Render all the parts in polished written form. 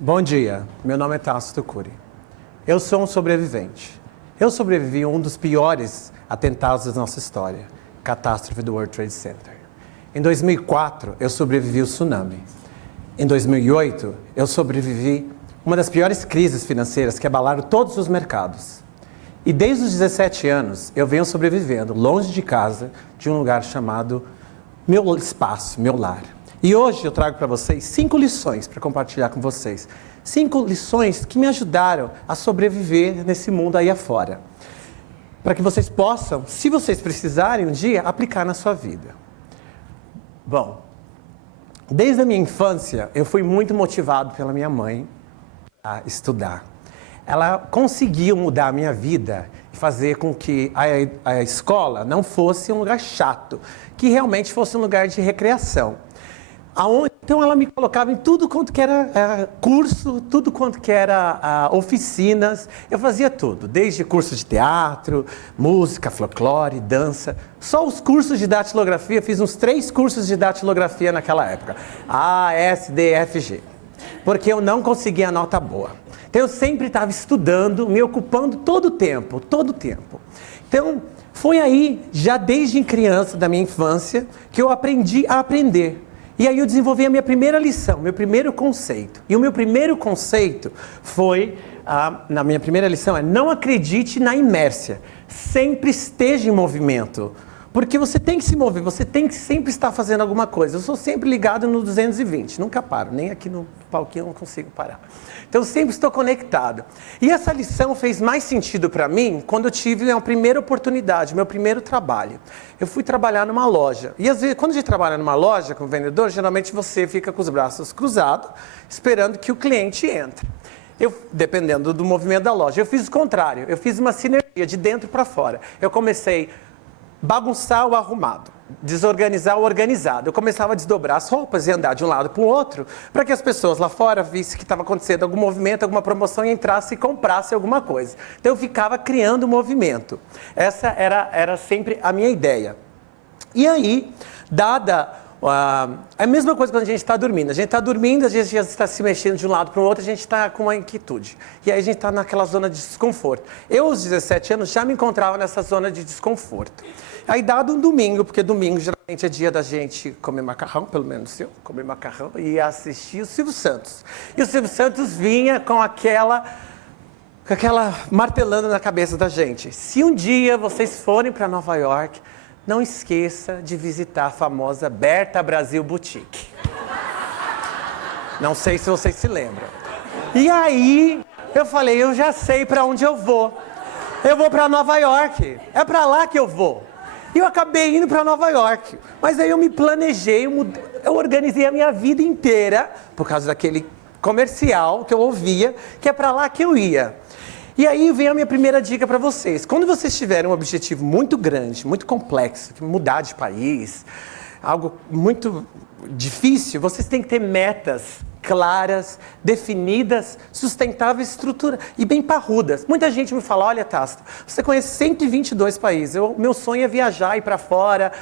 Bom dia, meu nome é Tasso Tucuri. Eu sou um sobrevivente. Eu sobrevivi a um dos piores atentados da nossa história, catástrofe do World Trade Center. Em 2004, eu sobrevivi ao tsunami. Em 2008, eu sobrevivi a uma das piores crises financeiras que abalaram todos os mercados. E desde os 17 anos, eu venho sobrevivendo, longe de casa, de um lugar chamado meu espaço, meu lar. E hoje eu trago para vocês 5 lições para compartilhar com vocês. 5 lições que me ajudaram a sobreviver nesse mundo aí afora. Para que vocês possam, se vocês precisarem um dia, aplicar na sua vida. Bom, desde a minha infância, eu fui muito motivado pela minha mãe a estudar. Ela conseguiu mudar a minha vida e fazer com que a escola não fosse um lugar chato, que realmente fosse um lugar de recreação. Então ela me colocava em tudo quanto que era curso, tudo quanto que era oficinas. Eu fazia tudo, desde curso de teatro, música, folclore, dança. Só os cursos de datilografia, fiz uns 3 cursos de datilografia naquela época. A, S, D, F, G. Porque eu não conseguia nota boa. Então eu sempre estava estudando, me ocupando todo o tempo. Então foi aí, já desde criança, da minha infância, que eu aprendi a aprender. E aí eu desenvolvi a minha primeira lição, meu primeiro conceito. E o meu primeiro conceito foi, na minha primeira lição, não acredite na inércia. Sempre esteja em movimento. Porque você tem que se mover, você tem que sempre estar fazendo alguma coisa. Eu sou sempre ligado no 220, nunca paro, nem aqui no palquinho eu não consigo parar. Então eu sempre estou conectado. E essa lição fez mais sentido para mim quando eu tive a primeira oportunidade, meu primeiro trabalho. Eu fui trabalhar numa loja. E às vezes, quando a gente trabalha numa loja com vendedor, geralmente você fica com os braços cruzados, esperando que o cliente entre. Dependendo do movimento da loja. Eu fiz o contrário, eu fiz uma sinergia de dentro para fora. Eu comecei bagunçar o arrumado, desorganizar o organizado. Eu começava a desdobrar as roupas e andar de um lado para o outro, para que as pessoas lá fora vissem que estava acontecendo algum movimento, alguma promoção, e entrassem e comprassem alguma coisa. Então eu ficava criando movimento. Essa era sempre a minha ideia. E aí, é a mesma coisa quando a gente está dormindo. A gente está dormindo, a gente já está se mexendo de um lado para o outro, a gente está com uma inquietude. E aí a gente está naquela zona de desconforto. Eu, aos 17 anos, já me encontrava nessa zona de desconforto. Aí, dado um domingo, porque domingo geralmente é dia da gente comer macarrão, pelo menos eu, comer macarrão, e assistir o Silvio Santos. E o Silvio Santos vinha com aquela martelando na cabeça da gente. Se um dia vocês forem para Nova York, não esqueça de visitar a famosa Berta Brasil Boutique. Não sei se vocês se lembram. E aí, eu falei, eu já sei para onde eu vou. Eu vou para Nova York. É para lá que eu vou. E eu acabei indo para Nova York. Mas aí eu me planejei, eu organizei a minha vida inteira, por causa daquele comercial que eu ouvia, que é para lá que eu ia. E aí vem a minha primeira dica para vocês. Quando vocês tiverem um objetivo muito grande, muito complexo, mudar de país, algo muito difícil, vocês têm que ter metas claras, definidas, sustentáveis, estrutura e bem parrudas. Muita gente me fala, olha, Tasso, você conhece 122 países, meu sonho é viajar, ir para fora.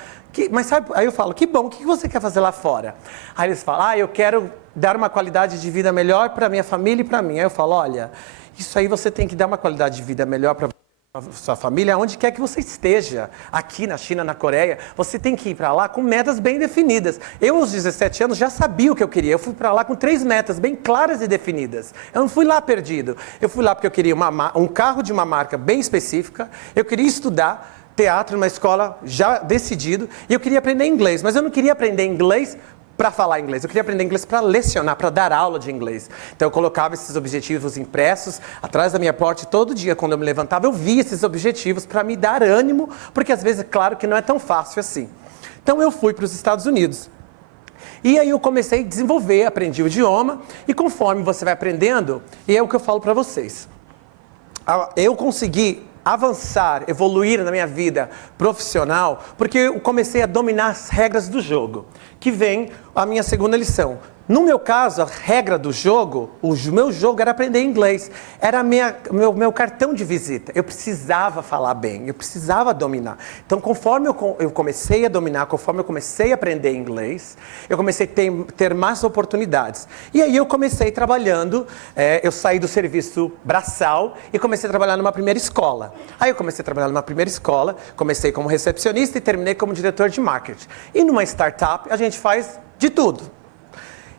Mas sabe, aí eu falo, que bom, o que você quer fazer lá fora? Aí eles falam, eu quero dar uma qualidade de vida melhor para minha família e para mim. Aí eu falo, olha, isso aí você tem que dar uma qualidade de vida melhor para sua família, onde quer que você esteja, aqui na China, na Coreia, você tem que ir para lá com metas bem definidas. Eu, aos 17 anos, já sabia o que eu queria. Eu fui para lá com 3 metas bem claras e definidas. Eu não fui lá perdido. Eu fui lá porque eu queria um carro de uma marca bem específica, eu queria estudar teatro numa escola já decidido, e eu queria aprender inglês, mas eu não queria aprender inglês para falar inglês, eu queria aprender inglês para lecionar, para dar aula de inglês. Então eu colocava esses objetivos impressos atrás da minha porta, e todo dia quando eu me levantava eu via esses objetivos para me dar ânimo, porque às vezes é claro que não é tão fácil assim. Então eu fui para os Estados Unidos. E aí eu comecei a desenvolver, aprendi o idioma, e conforme você vai aprendendo, e é o que eu falo para vocês, eu consegui avançar, evoluir na minha vida profissional, porque eu comecei a dominar as regras do jogo, que vem a minha segunda lição. No meu caso, a regra do jogo, o meu jogo era aprender inglês. Era meu cartão de visita. Eu precisava falar bem, eu precisava dominar. Então, conforme eu comecei a dominar, conforme eu comecei a aprender inglês, eu comecei a ter mais oportunidades. E aí eu comecei trabalhando, eu saí do serviço braçal e comecei a trabalhar numa primeira escola. Aí eu comecei a trabalhar numa primeira escola, comecei como recepcionista e terminei como diretor de marketing. E numa startup, a gente faz de tudo.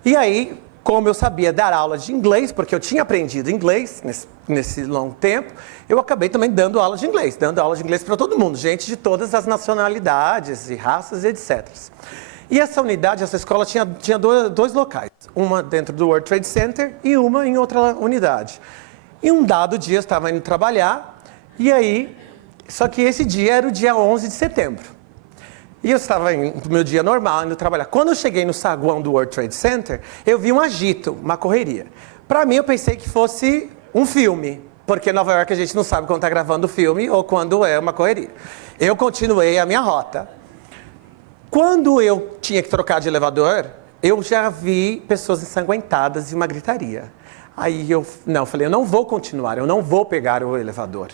E aí, como eu sabia dar aula de inglês, porque eu tinha aprendido inglês nesse longo tempo, eu acabei também dando aula de inglês para todo mundo, gente de todas as nacionalidades e raças, etc. E essa unidade, essa escola tinha dois locais, uma dentro do World Trade Center e uma em outra unidade. E um dado dia eu estava indo trabalhar, e aí, só que esse dia era o dia 11 de setembro. E eu estava no meu dia normal, indo trabalhar. Quando eu cheguei no saguão do World Trade Center, eu vi um agito, uma correria. Para mim, eu pensei que fosse um filme, porque em Nova York a gente não sabe quando está gravando o filme ou quando é uma correria. Eu continuei a minha rota. Quando eu tinha que trocar de elevador, eu já vi pessoas ensanguentadas e uma gritaria. Aí eu falei, eu não vou continuar, eu não vou pegar o elevador.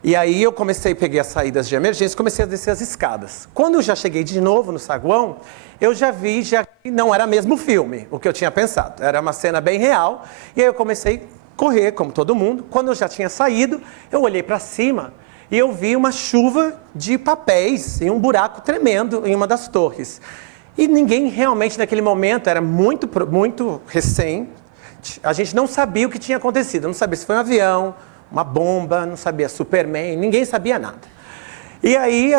E aí eu peguei as saídas de emergência e comecei a descer as escadas. Quando eu já cheguei de novo no saguão, eu já vi que não era mesmo filme, o que eu tinha pensado. Era uma cena bem real, e aí eu comecei a correr, como todo mundo. Quando eu já tinha saído, eu olhei para cima e eu vi uma chuva de papéis e um buraco tremendo em uma das torres. E ninguém realmente naquele momento, era muito, muito recente, a gente não sabia o que tinha acontecido, não sabia se foi um avião, uma bomba, não sabia Superman, ninguém sabia nada. E aí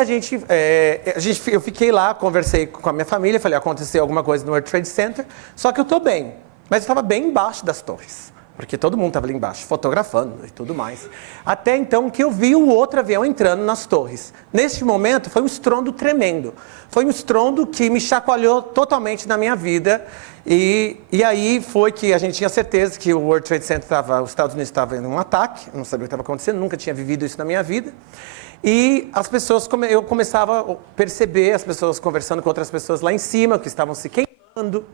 eu fiquei lá, conversei com a minha família, falei, aconteceu alguma coisa no World Trade Center, só que eu estou bem, mas eu estava bem embaixo das torres, porque todo mundo estava ali embaixo, fotografando e tudo mais. Até então que eu vi o outro avião entrando nas torres. Neste momento foi um estrondo tremendo, foi um estrondo que me chacoalhou totalmente na minha vida. E aí foi que a gente tinha certeza que o World Trade Center os Estados Unidos estavam em um ataque, eu não sabia o que estava acontecendo, nunca tinha vivido isso na minha vida. E as pessoas, eu começava a perceber as pessoas conversando com outras pessoas lá em cima, que estavam se queimando.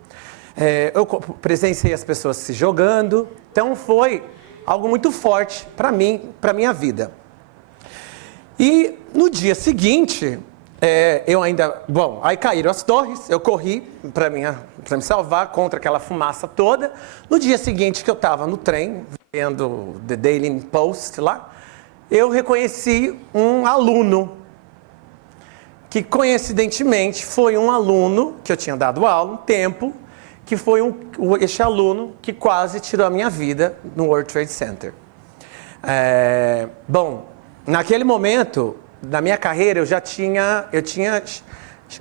Eu presenciei as pessoas se jogando. Então foi algo muito forte para mim, para a minha vida. E no dia seguinte, aí caíram as torres, eu corri para me salvar contra aquela fumaça toda. No dia seguinte que eu estava no trem, vendo The Daily Post lá, eu reconheci um aluno, que coincidentemente foi um aluno que eu tinha dado aula um tempo, que foi este aluno que quase tirou a minha vida no World Trade Center. Naquele momento da minha carreira, eu tinha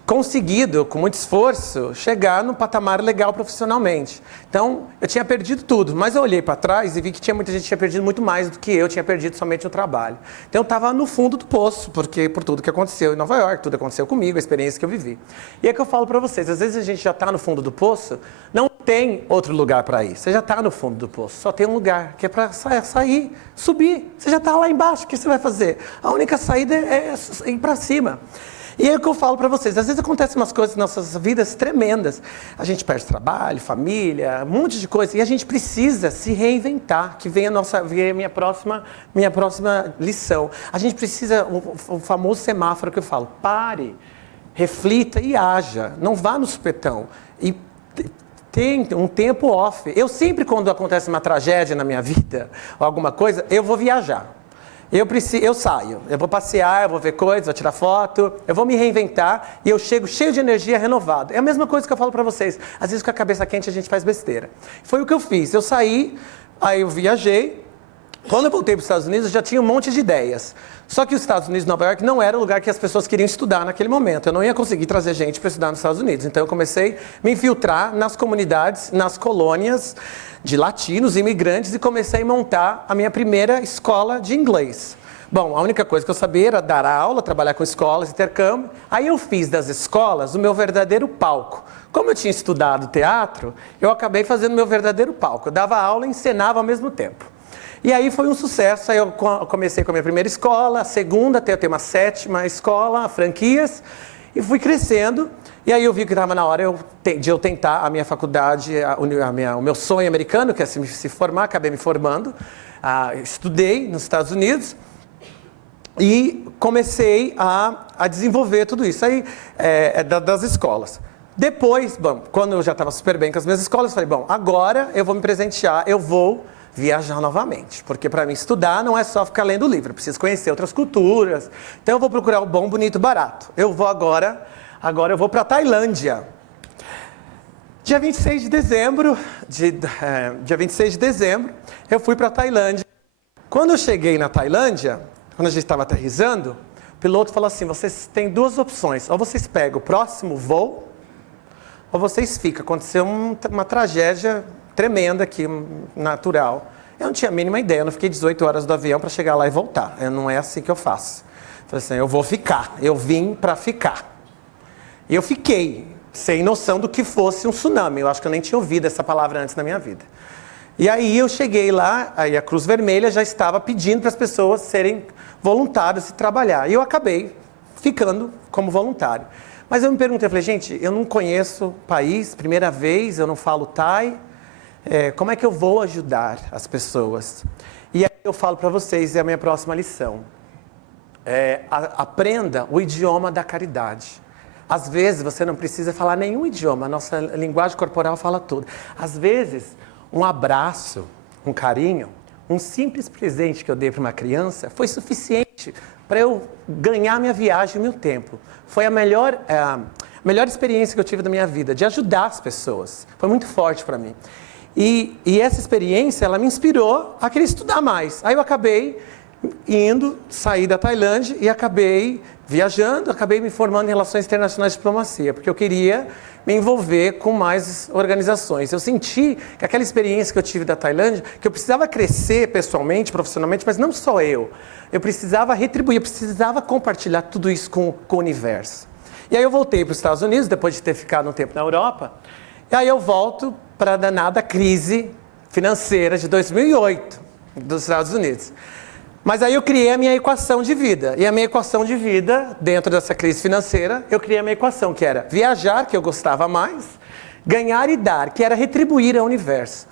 conseguido, com muito esforço, chegar num patamar legal profissionalmente. Então, eu tinha perdido tudo, mas eu olhei para trás e vi que muita gente tinha perdido muito mais do que eu tinha perdido somente no trabalho. Então, eu estava no fundo do poço, por tudo que aconteceu em Nova York, tudo aconteceu comigo, a experiência que eu vivi. E é que eu falo para vocês, às vezes a gente já está no fundo do poço, não tem outro lugar para ir. Você já está no fundo do poço, só tem um lugar, que é para sair, subir. Você já está lá embaixo, o que você vai fazer? A única saída é ir para cima. E é o que eu falo para vocês, às vezes acontecem umas coisas nas nossas vidas tremendas. A gente perde trabalho, família, um monte de coisa. E a gente precisa se reinventar, que vem a minha próxima lição. A gente precisa, o famoso semáforo que eu falo, pare, reflita e haja. Não vá no supetão. E tem um tempo off. Eu sempre, quando acontece uma tragédia na minha vida, ou alguma coisa, eu vou viajar. Eu saio, eu vou passear, eu vou ver coisas, vou tirar foto, eu vou me reinventar e eu chego cheio de energia, renovado. É a mesma coisa que eu falo para vocês. Às vezes com a cabeça quente a gente faz besteira. Foi o que eu fiz. Eu saí, aí eu viajei. Quando eu voltei para os Estados Unidos, eu já tinha um monte de ideias. Só que os Estados Unidos e Nova York não era o lugar que as pessoas queriam estudar naquele momento. Eu não ia conseguir trazer gente para estudar nos Estados Unidos. Então eu comecei a me infiltrar nas comunidades, nas colônias de latinos, imigrantes, e comecei a montar a minha primeira escola de inglês. Bom, a única coisa que eu sabia era dar aula, trabalhar com escolas, intercâmbio. Aí eu fiz das escolas o meu verdadeiro palco. Como eu tinha estudado teatro, eu acabei fazendo o meu verdadeiro palco. Eu dava aula e encenava ao mesmo tempo. E aí foi um sucesso, aí eu comecei com a minha primeira escola, a segunda, até eu ter uma sétima escola, franquias. E fui crescendo, e aí eu vi que estava na hora de eu tentar a minha faculdade, o meu sonho americano, que é se formar, acabei me formando. Estudei nos Estados Unidos e comecei a desenvolver tudo isso aí das escolas. Depois, bom, quando eu já estava super bem com as minhas escolas, eu falei, bom, agora eu vou me presentear, eu vou viajar novamente. Porque para mim estudar não é só ficar lendo livro, eu preciso conhecer outras culturas. Então eu vou procurar o bom, bonito, barato. Eu vou agora eu vou para a Tailândia. Dia 26 de dezembro, eu fui para a Tailândia. Quando eu cheguei na Tailândia, quando a gente estava aterrissando, o piloto falou assim, vocês têm duas opções, ou vocês pegam o próximo voo, ou vocês ficam. Aconteceu uma tragédia tremenda aqui, natural. Eu não tinha a mínima ideia, eu não fiquei 18 horas do avião para chegar lá e voltar. Não é assim que eu faço. Falei assim, eu vou ficar, eu vim para ficar. E eu fiquei, sem noção do que fosse um tsunami. Eu acho que eu nem tinha ouvido essa palavra antes na minha vida. E aí eu cheguei lá, aí a Cruz Vermelha já estava pedindo para as pessoas serem voluntários e trabalhar. E eu acabei ficando como voluntário. Mas eu me perguntei, eu falei, gente, eu não conheço o país, primeira vez, eu não falo Thai, como é que eu vou ajudar as pessoas? E aí eu falo para vocês, é a minha próxima lição. Aprenda o idioma da caridade. Às vezes você não precisa falar nenhum idioma, a nossa linguagem corporal fala tudo. Às vezes, um abraço, um carinho, um simples presente que eu dei para uma criança foi suficiente para eu ganhar minha viagem e meu tempo. Foi a melhor experiência que eu tive da minha vida, de ajudar as pessoas. Foi muito forte para mim. E essa experiência, ela me inspirou a querer estudar mais. Aí eu acabei saí da Tailândia e acabei viajando, acabei me formando em Relações Internacionais e Diplomacia, porque eu queria me envolver com mais organizações. Eu senti que aquela experiência que eu tive da Tailândia, que eu precisava crescer pessoalmente, profissionalmente, mas não só eu. Eu precisava retribuir, eu precisava compartilhar tudo isso com o universo. E aí eu voltei para os Estados Unidos, depois de ter ficado um tempo na Europa, e aí eu volto para a danada crise financeira de 2008 dos Estados Unidos. Mas aí eu criei a minha equação de vida. E a minha equação de vida, dentro dessa crise financeira, eu criei a minha equação, que era viajar, que eu gostava mais, ganhar e dar, que era retribuir ao universo.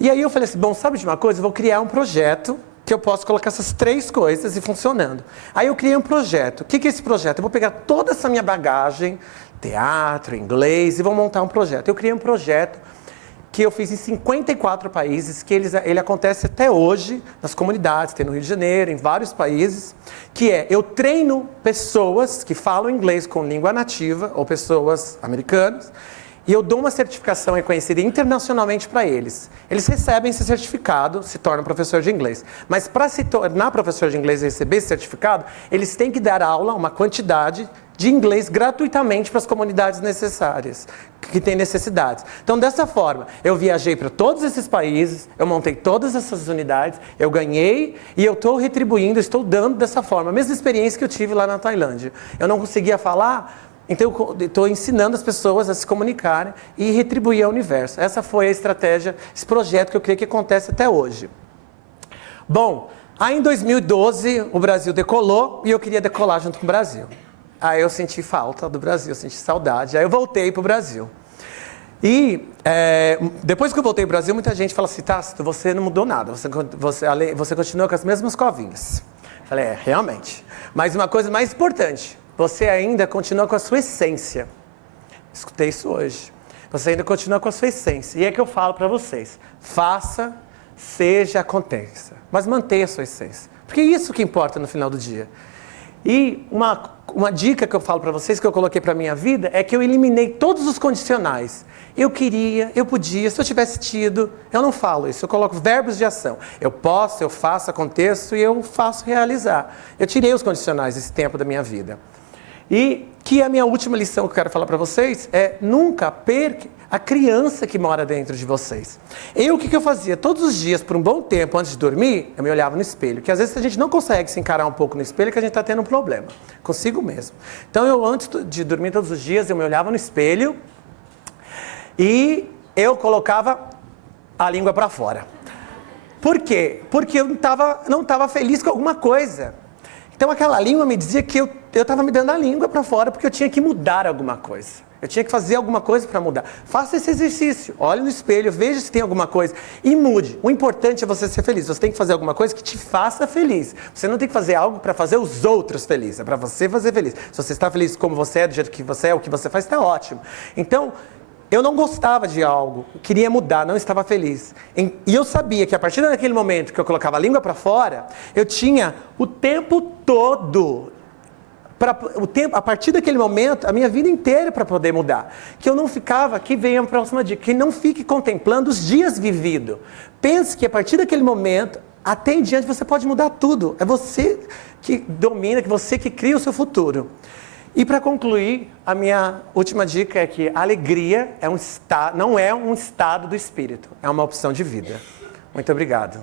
E aí eu falei assim, bom, sabe de uma coisa? Eu vou criar um projeto que eu posso colocar essas três coisas e funcionando. Aí eu criei um projeto. O que é esse projeto? Eu vou pegar toda essa minha bagagem, teatro, inglês, e vou montar um projeto. Eu criei um projeto que eu fiz em 54 países, que ele acontece até hoje nas comunidades, tem no Rio de Janeiro, em vários países, que eu treino pessoas que falam inglês com língua nativa, ou pessoas americanas, e eu dou uma certificação reconhecida internacionalmente para eles. Eles recebem esse certificado, se tornam professor de inglês. Mas para se tornar professor de inglês e receber esse certificado, eles têm que dar aula, uma quantidade de inglês gratuitamente para as comunidades necessárias, que têm necessidades. Então, dessa forma, eu viajei para todos esses países, eu montei todas essas unidades, eu ganhei e eu estou retribuindo, estou dando dessa forma. A mesma experiência que eu tive lá na Tailândia. Eu não conseguia falar, então eu estou ensinando as pessoas a se comunicarem e retribuir ao universo. Essa foi a estratégia, esse projeto que eu creio que acontece até hoje. Bom, aí em 2012 o Brasil decolou e eu queria decolar junto com o Brasil. Aí eu senti falta do Brasil, senti saudade. Aí eu voltei para o Brasil. E depois que eu voltei para o Brasil, muita gente fala assim, Tácito, você não mudou nada, você continua com as mesmas covinhas. Falei, realmente. Mas uma coisa mais importante, você ainda continua com a sua essência. Escutei isso hoje. Você ainda continua com a sua essência. E é que eu falo para vocês, faça, seja, aconteça. Mas mantenha a sua essência. Porque é isso que importa no final do dia. E uma dica que eu falo para vocês, que eu coloquei para a minha vida, é que eu eliminei todos os condicionais. Eu queria, eu podia, se eu tivesse tido, eu não falo isso, eu coloco verbos de ação. Eu posso, eu faço, aconteço e eu faço realizar. Eu tirei os condicionais esse tempo da minha vida. E que a minha última lição que eu quero falar para vocês é nunca perca a criança que mora dentro de vocês. O que eu fazia? Todos os dias, por um bom tempo, antes de dormir, eu me olhava no espelho. Que às vezes a gente não consegue se encarar um pouco no espelho, que a gente está tendo um problema consigo mesmo. Então eu, antes de dormir todos os dias, eu me olhava no espelho e eu colocava a língua para fora. Por quê? Porque eu não estava feliz com alguma coisa. Então aquela língua me dizia que eu eu estava me dando a língua para fora porque eu tinha que mudar alguma coisa. Eu tinha que fazer alguma coisa para mudar. Faça esse exercício. Olhe no espelho, veja se tem alguma coisa e mude. O importante é você ser feliz. Você tem que fazer alguma coisa que te faça feliz. Você não tem que fazer algo para fazer os outros felizes. É para você fazer feliz. Se você está feliz como você é, do jeito que você é, o que você faz, está ótimo. Então, eu não gostava de algo, queria mudar, não estava feliz. E eu sabia que a partir daquele momento que eu colocava a língua para fora, eu tinha o tempo todo... a partir daquele momento, a minha vida inteira para poder mudar. Que eu não ficava, aqui vem a próxima dica, que não fique contemplando os dias vividos. Pense que a partir daquele momento, até em diante, você pode mudar tudo. É você que domina, que você que cria o seu futuro. E para concluir, a minha última dica é que a alegria não é um estado do espírito, é uma opção de vida. Muito obrigado.